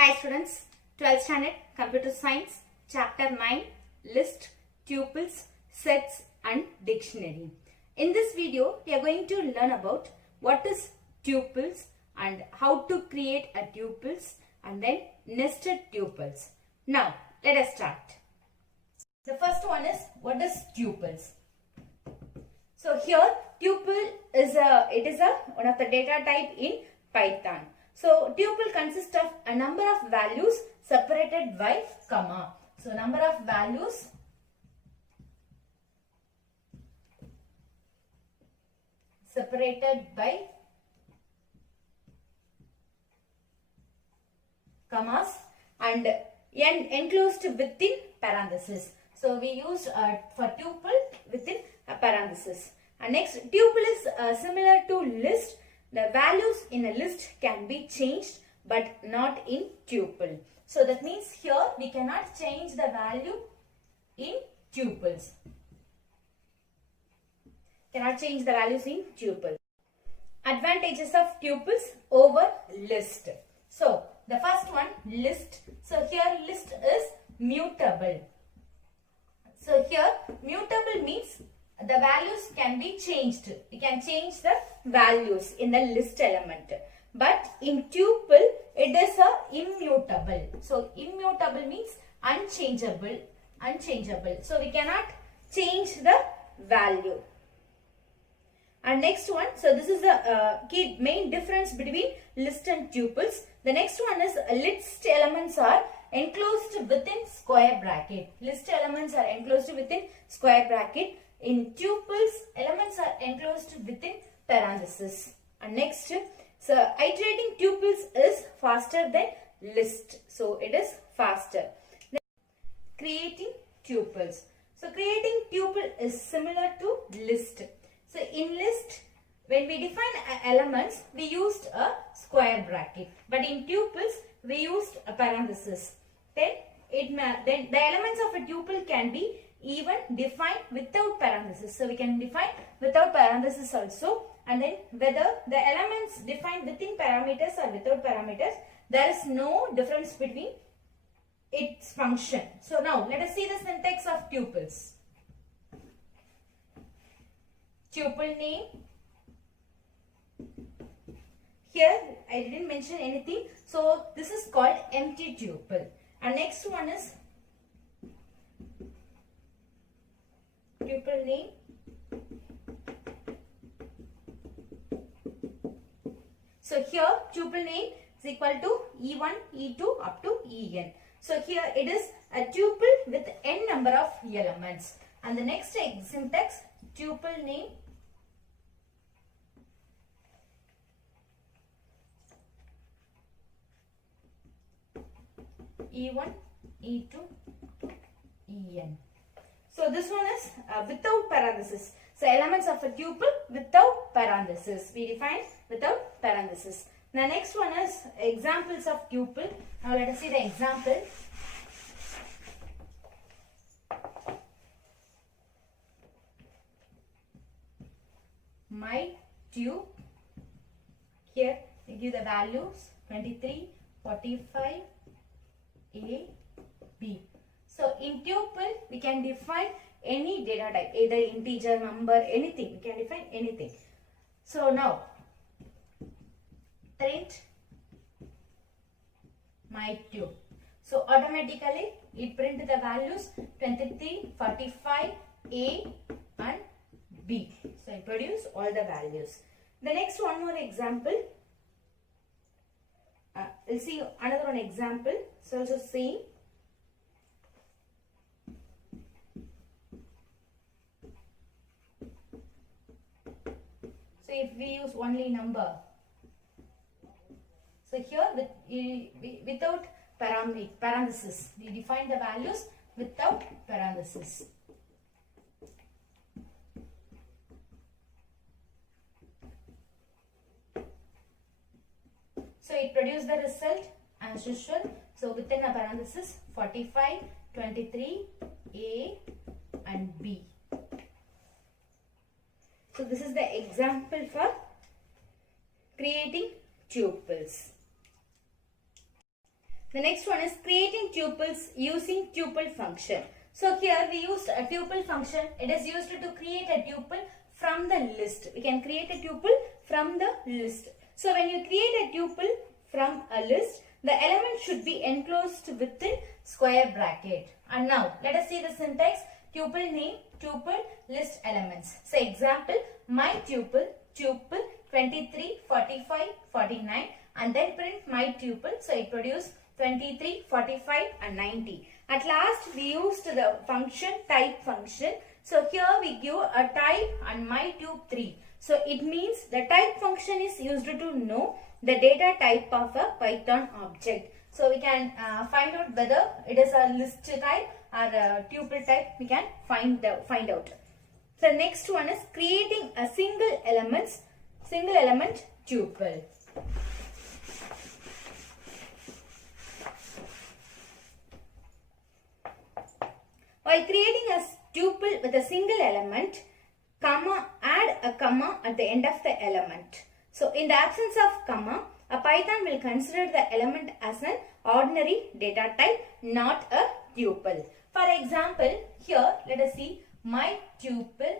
Hi students, 12th standard Computer Science, Chapter 9, List, Tuples, Sets and Dictionary. In this video, we are going to learn about what is tuples and how to create a tuples and then nested tuples. Now, let us start. The first one is what is tuples. So here, tuple is one of the data type in Python. So tuple consists of a number of values separated by comma. So number of values separated by commas and enclosed within parenthesis. So we use for tuple within a parenthesis. And next, tuple is similar to list. The values in a list can be changed but not in tuple. So that means here we cannot change the value in tuples. Cannot change the values in tuple. Advantages of tuples over list. So the first one, list. So here list is mutable. So here mutable means the values can be changed. We can change the values in the list element. But in tuple, it is immutable. So immutable means unchangeable. So we cannot change the value. And next one, so this is the key main difference between list and tuples. The next one is list elements are enclosed within square bracket. List elements are enclosed within square bracket. In tuples, elements are enclosed within parenthesis. And next, so iterating tuples is faster than list. So it is faster. Then, creating tuples. So creating tuple is similar to list. So in list, when we define elements, we used a square bracket. But in tuples, we used a parenthesis. Then the elements of a tuple can be even defined without parenthesis. So we can define without parenthesis also. And then whether the elements defined within parameters or without parameters, there is no difference between its function. So now let us see the syntax of tuples. Tuple name. Here I didn't mention anything. So this is called empty tuple. And next one is tuple name. So here tuple name is equal to E1, E2 up to En. So here it is a tuple with n number of elements. And the next syntax, tuple name E1, E2, En. So this one is without parenthesis. So elements of a tuple without parenthesis. We define without parenthesis. The next one is examples of tuple. Now let us see the example. My tube. Here we give the values 23, 45, A, B. So in tuple, we can define any data type, either integer, number, anything. We can define anything. So now, print my tube. So automatically, it print the values 23, 45, A and B. So it produce all the values. The next one more example. We'll see another one example. So also same. So if we use only number, so here without parenthesis, we define the values without parenthesis. So it produces the result as usual. So within a parenthesis 45, 23, A and B. So this is the example for creating tuples. The next one is creating tuples using tuple function. So here we used a tuple function. It is used to create a tuple from the list. We can create a tuple from the list. So when you create a tuple from a list, the element should be enclosed within square bracket. And now let us see the syntax. Tuple name, tuple, list elements. So example, my tuple 23, 45, 49, and then print my tuple. So it produces 23, 45 and 90. At last we used the function type function. So here we give a type and my tup 3. So it means the type function is used to know the data type of a Python object. So we can find out whether it is a list type or a tuple type. We can find out. So next one is creating a single element tuple. While creating a tuple with a single element, add a comma at the end of the element. So in the absence of comma, a Python will consider the element as an ordinary data type, not a tuple. For example, here let us see my tuple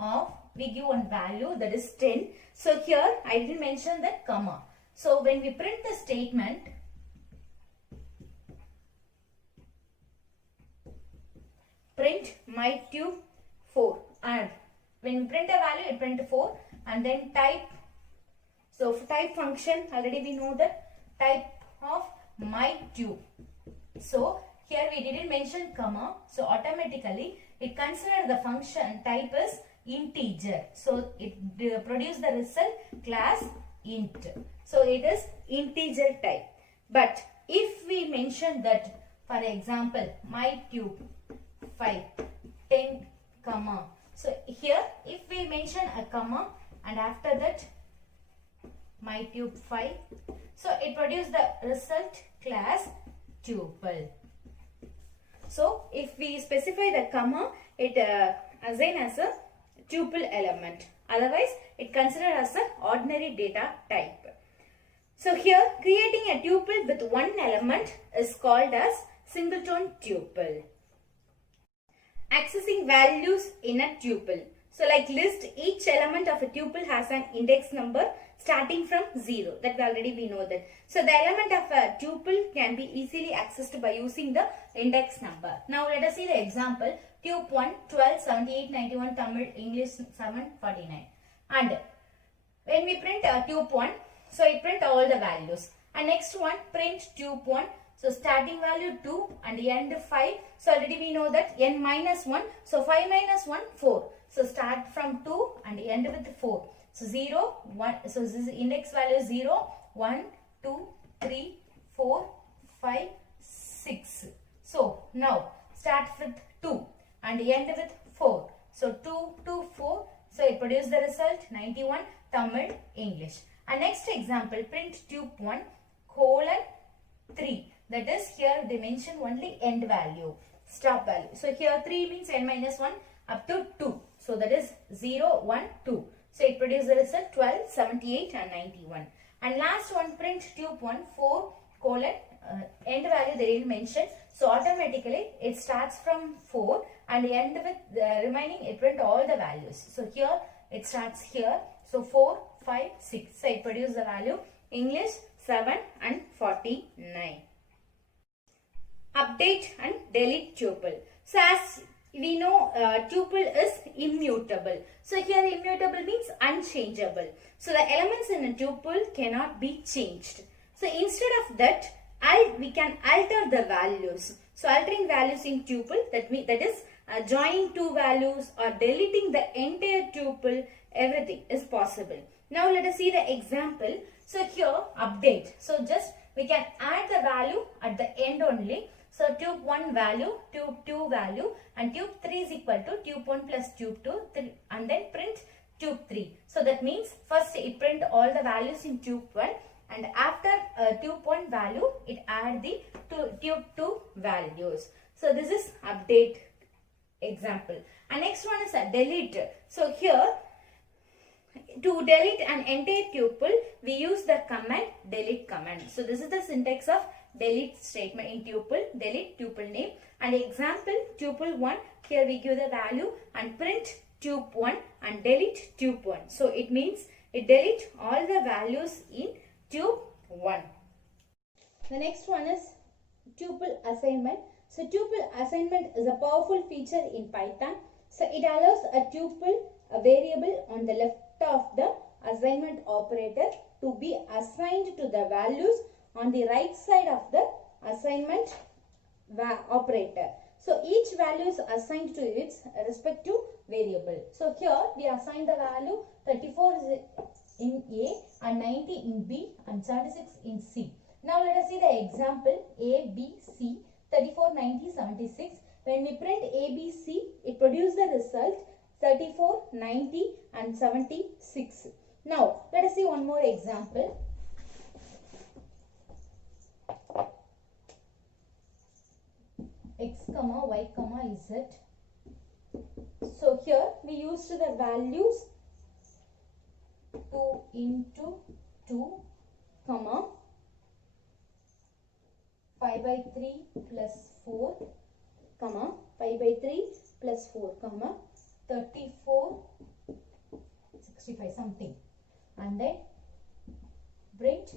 of, we give one value that is 10. So here I didn't mention that comma. So when we print the statement, print my tup 4, and when we print a value it print 4, and then type. So type function, already we know the type of my tup. So here we didn't mention comma, so automatically it considered the function type as integer. So it produce the result class int. So it is integer type. But if we mention that, for example, my tup 5, 10, comma. So here if we mention a comma and after that my tup 5, so it produces the result class tuple. So if we specify the comma, it assign as a tuple element. Otherwise it considered as an ordinary data type. So here creating a tuple with one element is called as singleton tuple. Accessing values in a tuple. So like list, each element of a tuple has an index number starting from 0. That already we know that. So the element of a tuple can be easily accessed by using the index number. Now let us see the example. Tup 1, 12, 78, 91, Tamil, English 7, 49. And when we print tup 1, so it print all the values. And next one, print tup 1. So starting value 2 and end 5. So already we know that n minus 1. So 5 minus 1, 4. So start from 2 and end with 4. So 0, 1. So this is index value 0, 1, 2, 3, 4, 5, 6. So now start with 2 and end with 4. So 2 to 4. So it produces the result 91, Tamil, English. And next example, print tup 1, colon 3. That is, here they mention only end value, stop value. So here 3 means n minus 1 up to 2. So that is 0, 1, 2. So it produces the result 12, 78 and 91. And last one, print tup 1, 4, colon, end value they didn't mention. So automatically it starts from 4 and end with the remaining, it print all the values. So here it starts here. So 4, 5, 6. So it produces the value English 7 and 49. Update and delete tuple. So as we know, tuple is immutable. So here immutable means unchangeable. So the elements in a tuple cannot be changed. So instead of that, we can alter the values. So altering values in tuple, that is joining two values or deleting the entire tuple, everything is possible. Now let us see the example. So here update. So just we can add the value at the end only. So tup 1 value, tup 2 value, and tup 3 is equal to tup 1 plus tup 2, and then print tup 3. So that means first it print all the values in tup 1, and after tup 1 value it add the tup 2 values. So this is update example. And next one is a delete. So here to delete an entire tuple, we use the command delete command. So this is the syntax of delete statement in tuple, delete tuple name. And example, tuple 1, here we give the value and print tuple 1 and delete tuple 1. So it means it delete all the values in tuple 1. The next one is tuple assignment. So tuple assignment is a powerful feature in Python. So it allows a tuple, a variable on the left of the assignment operator, to be assigned to the values on the right side of the assignment operator. So each value is assigned to its respective variable. So here we assign the value 34 is in A and 90 in B and 76 in C. Now let us see the example A, B, C, 34, 90, 76. When we print A, B, C, it produces the result 34, 90 and 76. Now let us see one more example. X, Y, Z. So here we used the values 2 into 2, 5 by 3 plus 4, 5 by 3 plus 4, 34, 65 something, and then print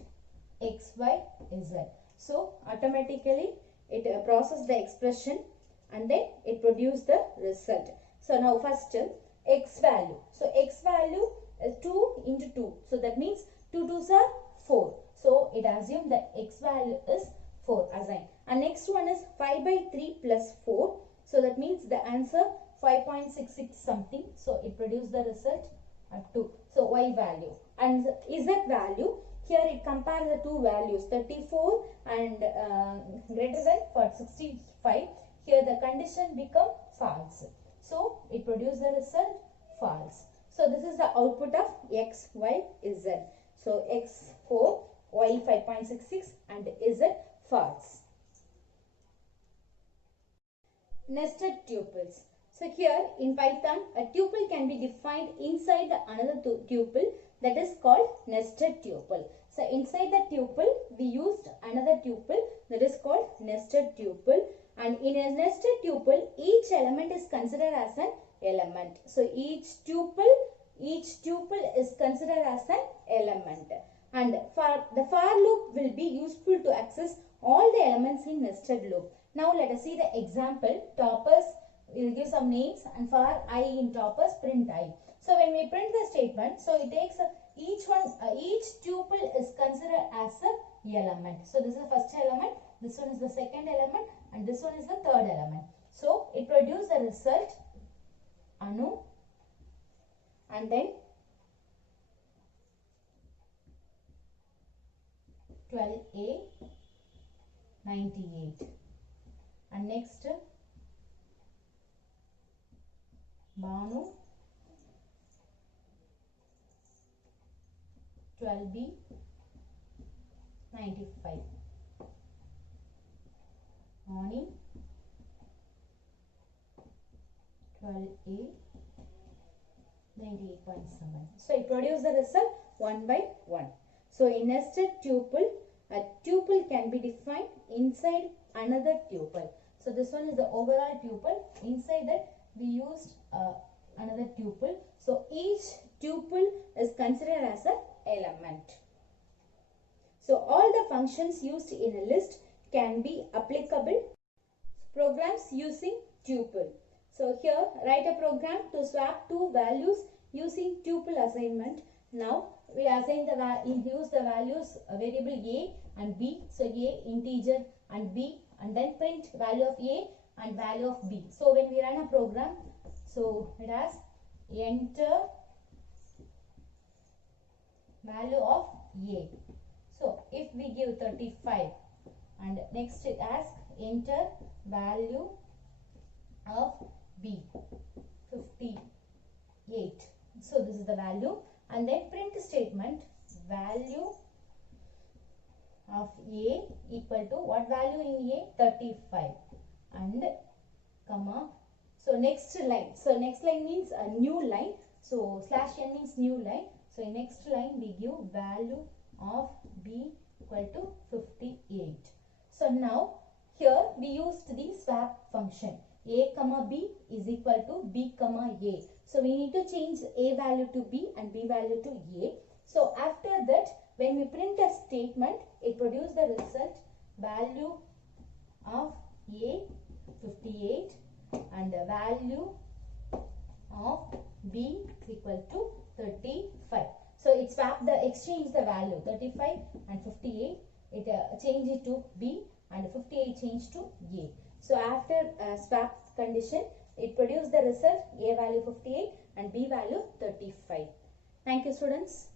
X, Y, Z. So automatically it processes the expression and then it produces the result. So now first X value. So X value is 2 into 2. So that means 2 2s are 4. So it assumes that X value is 4 assigned. And next one is 5 by 3 plus 4. So that means the answer 5.66 something. So it produced the result at 2. So Y value. And Z value, here it compares the two values 34 and greater than for 65. Here the condition become false. So it produces the result false. So this is the output of X, Y, Z. So X 4, Y 5.66 and Z false. Nested tuples. So here in Python, a tuple can be defined inside the another tuple, that is called nested tuple. So inside the tuple, we used another tuple, that is called nested tuple. And in a nested tuple, each element is considered as an element. So each tuple is considered as an element. And the for loop will be useful to access all the elements in nested loop. Now let us see the example. Toppers, we will give some names, and for I in toppers, print I. So when we print the statement, so it takes each tuple is considered as an element. So this is the first element, this one is the second element, and this one is the third element. So it produces the result Anu, and then 12A 98, and next Banu 12B 95, Ani 12A 98.7. So it produces the result 1 by 1. So in nested tuple, a tuple can be defined inside another tuple. So this one is the overall tuple. Inside that we used another tuple. So each tuple is considered as an element. So all the functions used in a list can be applicable. Programs using tuple. So here write a program to swap two values using tuple assignment. Now we assign use the values variable A and B. So A integer and B, and then print value of A and value of B. So when we run a program, so it has enter value of A. So if we give 35 and next it asks enter value of B 58. So this is the value, and then print statement value of A equal to what value in A? 35 and comma. So next line. So next line means a new line. So slash n means new line. So So in next line we give value of B equal to 58. So now here we used the swap function. A comma B is equal to B comma A. So we need to change A value to B and B value to A. So after that, when we print a statement, it produces the result value of A 58 and the value of B equal to 35. So it swap the exchange the value 35 and 58. It change it to B and 58 change to A. So after swap condition, it produces the result A value 58 and B value 35. Thank you, students.